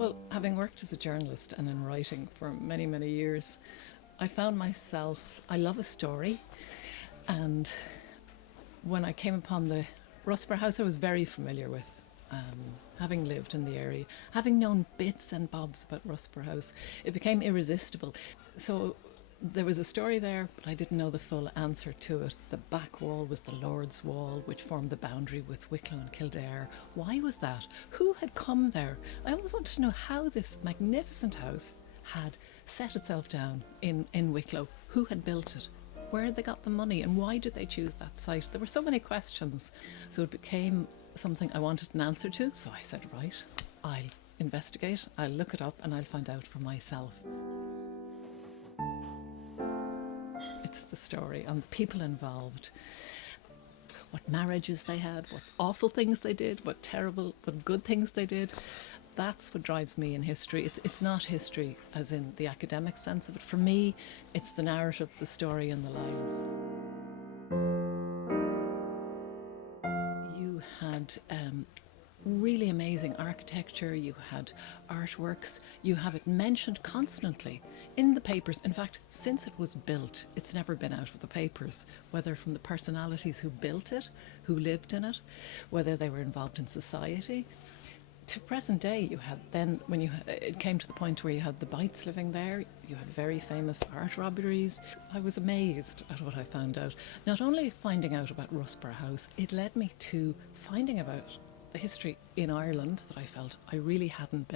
Well, having worked as a journalist and in writing for many, many years, I found myself, I love a story. And when I came upon the Russborough house, I was very familiar with, having lived in the area, having known bits and bobs about Russborough House, it became irresistible. So there was a story there, but I didn't know the full answer to it. The back wall was the Lord's Wall, which formed the boundary with Wicklow and Kildare. Why was that? Who had come there? I always wanted to know how this magnificent house had set itself down in Wicklow. Who had built it? Where had they got the money, and why did they choose that site? There were so many questions. So it became something I wanted an answer to. So I said, right, I'll investigate, I'll look it up, and I'll find out for myself. It's the story and the people involved, what marriages they had, what awful things they did, what terrible, what good things they did. That's what drives me in history. It's not history as in the academic sense of it. For me, it's the narrative, the story, and the lives. You had really amazing architecture, you had artworks, you have it mentioned constantly in the papers. In fact, since it was built, it's never been out of the papers, whether from the personalities who built it, who lived in it, whether they were involved in society. To present day, you had then, when it came to the point where you had the Bites living there, you had very famous art robberies. I was amazed at what I found out. Not only finding out about Russborough House, it led me to finding about the history in Ireland that I felt I really hadn't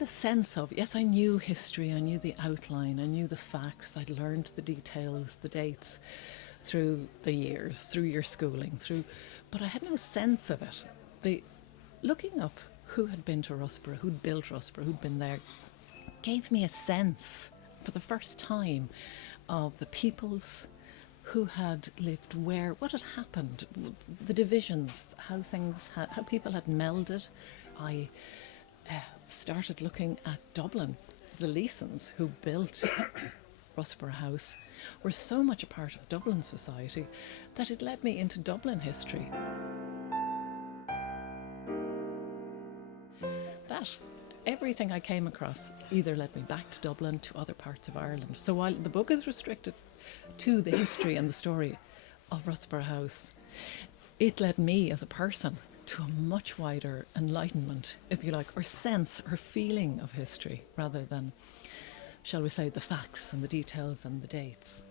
a sense of. Yes, I knew history, I knew the outline, I knew the facts, I'd learned the details, the dates through the years, through your schooling, but I had no sense of it. Looking up who had been to Russborough, who'd built Russborough, who'd been there, gave me a sense for the first time of the peoples who had lived where, what had happened, the divisions, how people had melded. I started looking at Dublin. The Leesons, who built Russborough House, were so much a part of Dublin society that it led me into Dublin history. That everything I came across either led me back to Dublin, to other parts of Ireland. So while the book is restricted to the history and the story of Russborough House, it led me as a person to a much wider enlightenment, if you like, or sense or feeling of history, rather than, shall we say, the facts and the details and the dates.